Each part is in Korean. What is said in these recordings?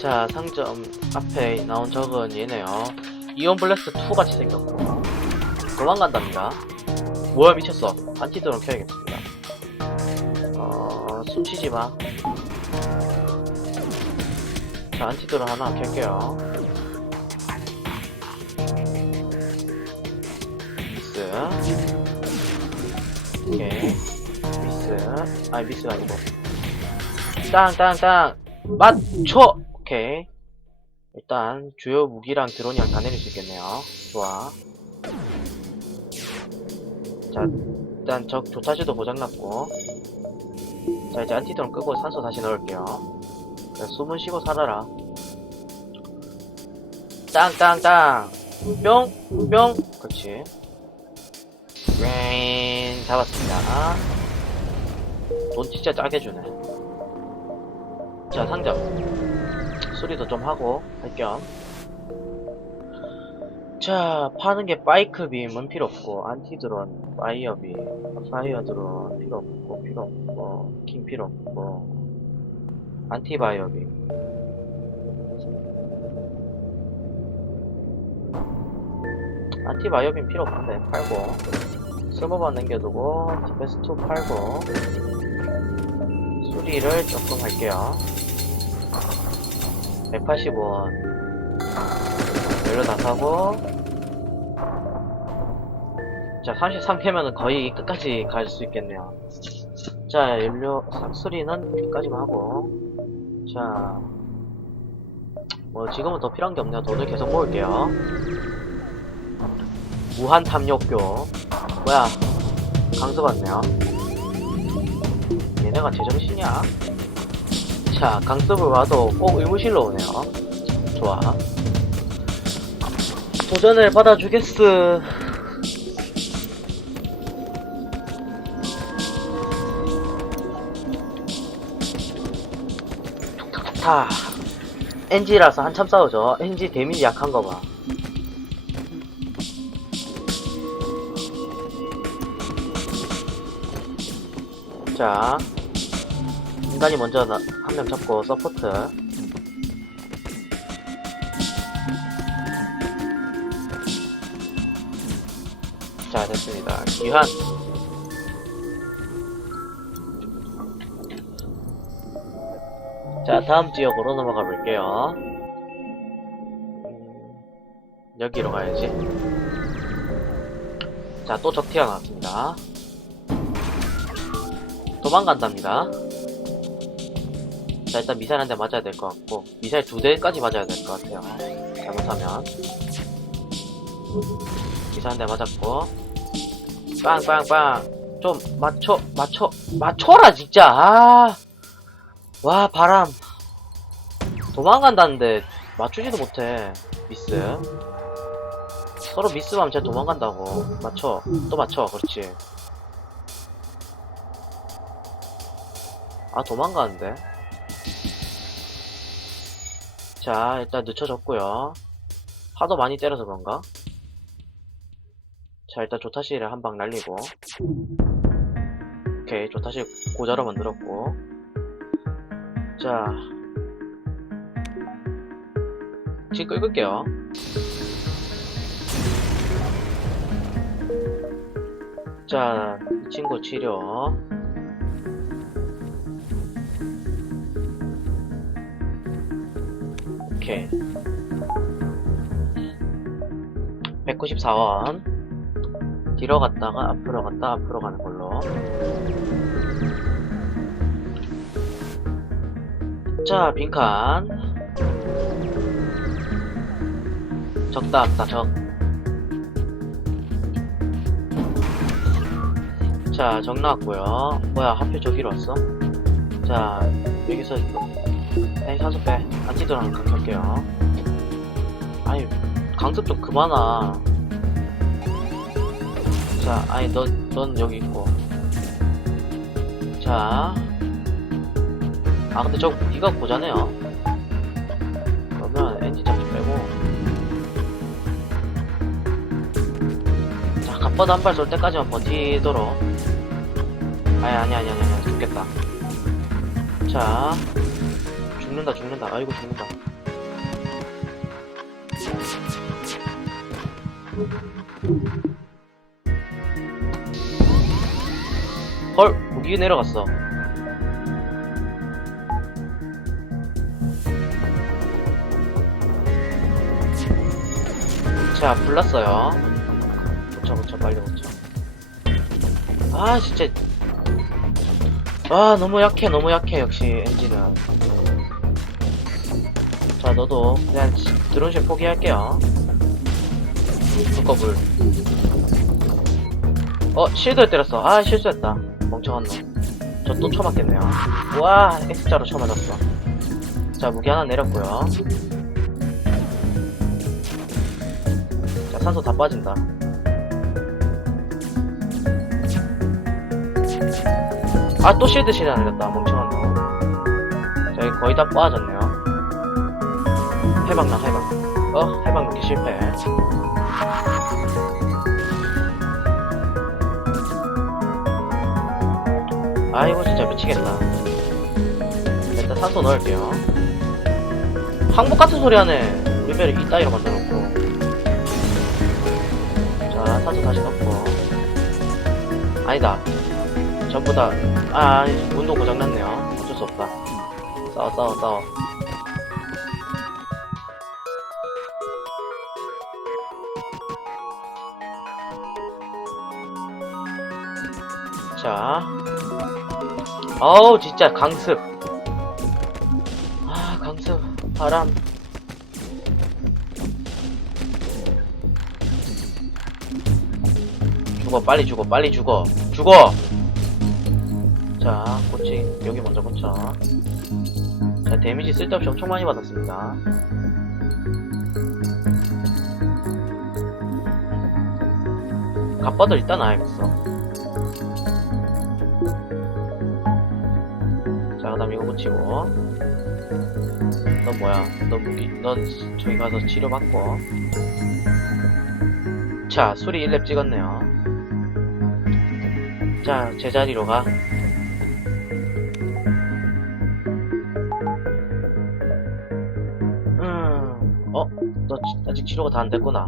자, 상점 앞에 나온 적은 얘네요. 이온 블래스트 2 같이 생겼고. 도망간답니다. 뭐야, 미쳤어. 안티드론 켜야겠습니다. 어, 숨 쉬지 마. 자, 안티드론 하나 켤게요. 미스. 오케이. 미스. 아니, 미스가 아니고. 땅, 땅, 땅. 맞춰! 오케이. 일단, 주요 무기랑 드론이랑 다 내릴 수 있겠네요. 좋아. 자, 일단 적 조타지도 고장났고. 자, 이제 안티드론 끄고 산소 다시 넣을게요. 자, 숨은 쉬고 살아라. 땅, 땅, 땅. 뿅, 뿅. 그렇지. 윙, 잡았습니다. 돈 진짜 짜게 주네. 자, 상점. 수리도 좀 하고, 할 겸. 자, 파는 게 바이크 빔은 필요 없고, 안티드론, 파이어 빔, 파이어 드론 필요 없고, 필요 없고, 킹 필요 없고, 안티바이어 빔. 안티바이어 빔 필요 없는데, 팔고, 서버만 남겨두고, 디펜스2 팔고, 수리를 조금 할게요. 180원. 연료 다 사고. 자, 33캐면은 거의 끝까지 갈 수 있겠네요. 자, 연료, 사- 수리는 여기까지만 하고. 자, 뭐, 지금은 더 필요한 게 없네요. 돈을 계속 모을게요. 무한 탐욕교. 뭐야, 강수 받네요. 얘네가 제정신이야? 자, 강습을 와도 꼭 의무실로 오네요. 좋아. 도전을 받아주겠어. 자, NG라서 한참 싸우죠. NG 데미지 약한 거 봐. 자, 인간이 먼저 한 명 잡고 서포트. 자 됐습니다. 귀한 자 다음 지역으로 넘어가 볼게요. 음, 여기로 가야지. 자 또 적 튀어나왔습니다. 도망간답니다 자 일단 미사일 한 대 맞아야 될 것 같고 미사일 두 대까지 맞아야 될 것 같아요. 잘못하면. 미사일 한 대 맞았고 빵빵빵. 좀 맞춰 맞춰 맞춰라 진짜. 아. 와 바람. 도망간다는데 맞추지도 못해 미스. 서로 미스하면 쟤 도망간다고. 맞춰. 또 맞춰 그렇지. 아 도망가는데 자, 일단 늦춰졌고요. 하도 많이 때려서 그런가? 자, 일단 조타실을 한방 날리고. 오케이, 조타실 고자로 만들었고. 자. 지금 긁을게요. 자, 이 친구 치료. 오케이. 194원. 뒤로 갔다가 앞으로 갔다 앞으로 가는 걸로. 자, 빈칸. 적다, 없다, 적. 자, 적 나왔고요. 뭐야, 하필 저기로 왔어? 자, 여기서 에이 사수 빼 안티드랑 갈게요. 아니 강습 좀 그만아 자 아니 넌, 넌 여기 있고. 자 아 근데 저 니가 고자네요. 그러면 엔진 잠시 빼고. 자 갑바도 한발 쏠 때까지만 버티도록. 아니 아니 아니 아니 아니 죽겠다. 자 죽는다 죽는다. 아이고 죽는다. 헐 고기 내려갔어. 자 불났어요. 고쳐 고쳐 빨리 고쳐. 아 진짜. 아 너무 약해 너무 약해 역시 엔진은. 자, 너도 그냥 드론실 포기할게요. 두꺼불. 어, 실드를 때렸어. 아, 실수했다. 멍청한 놈. 저 또 쳐맞겠네요. 와, X자로 쳐맞았어. 자, 무기 하나 내렸고요. 자, 산소 다 빠진다. 아, 또 실드 실드 안 내렸다. 멍청한 놈. 자, 여기 거의 다 빠졌네요. 해방나, 해방. 어, 해방 무기 실패. 아이고 진짜 미치겠다. 일단 산소 넣을게요. 항복 같은 소리 하네. 리벨을 이따위로 만들어놓고. 자 산소 다시 넣고. 아니다. 전부 다 아, 운동 고장났네요. 어쩔 수 없다. 싸워 싸워 싸워 자. 어우 진짜 강습. 아 강습. 바람. 죽어 빨리 죽어 빨리 죽어. 죽어! 자 고치 여기 먼저 고쳐 자 데미지 쓸데없이 엄청 많이 받았습니다. 갑바들 일단 와야겠어 자, 그 다음 이거 고치고. 넌 뭐야? 너 무기, 넌 저기 가서 치료받고. 자, 수리 1렙 찍었네요. 자, 제자리로 가. 음, 어? 너 치- 아직 치료가 다 안 됐구나.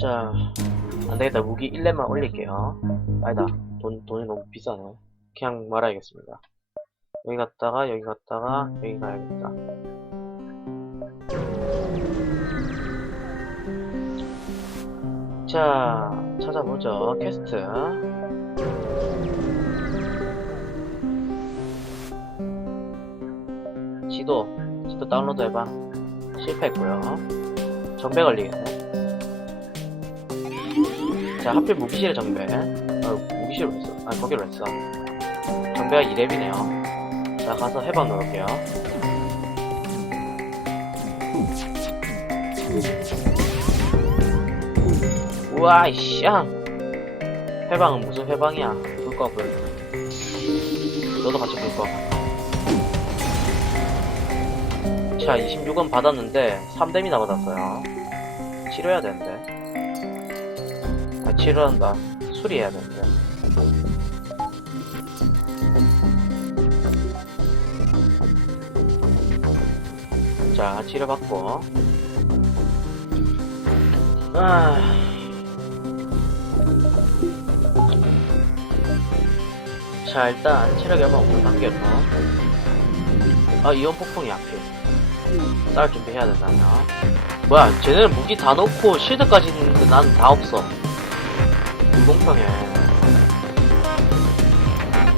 자, 안 되겠다. 무기 1렙만 올릴게요. 아니다. 돈, 돈이 너무 비싸네. 그냥 말아야겠습니다. 여기 갔다가 여기 갔다가 여기 가야겠다. 자, 찾아보죠. 퀘스트. 지도, 지도 다운로드 해봐. 실패했고요. 정배 걸리겠네. 자, 하필 무기실에 정배. 어, 무기실로 했어. 아니, 거기로 했어. 정배가 2렙이네요. 자, 가서 해방 넣을게요. 우와, 이씨. 해방은 무슨 해방이야. 불꺼, 불. 너도 같이 불꺼. 자, 26원 받았는데, 3뎀이나 받았어요. 치료해야 되는데. 아, 치료한다. 수리해야 되는데. 자, 치료받고. 아. 자, 일단 체력이 얼마 없는 단계로. 아, 이온 폭풍이 약해. 싸울 준비해야 된다며. 뭐야, 쟤네는 무기 다 넣고 실드까지 있는데 나는 다 없어. 불공평해.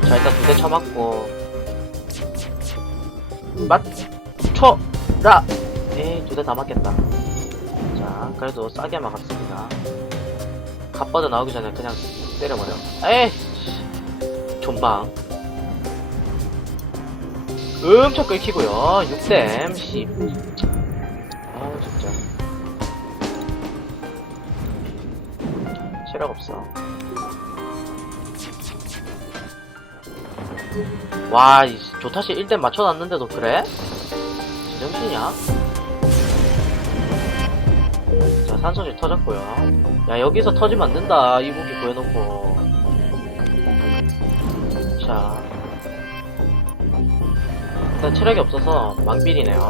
자, 일단 두 대 쳐맞고. 맞춰 라! 에이, 두 대 다 맞겠다. 자, 그래도 싸게 막았습니다. 갑바드 나오기 전에 그냥 때려버려. 에이! 존망. 엄청 끓이고요. 6댐, 씨. 아우, 진짜. 체력 없어. 와, 이 조타시 1댐 맞춰놨는데도 그래? 제정신이야? 자, 산소실 터졌고요. 야, 여기서 터지면 안 된다. 이 무기 구해놓고. 자. 일단 체력이 없어서 망빌이네요.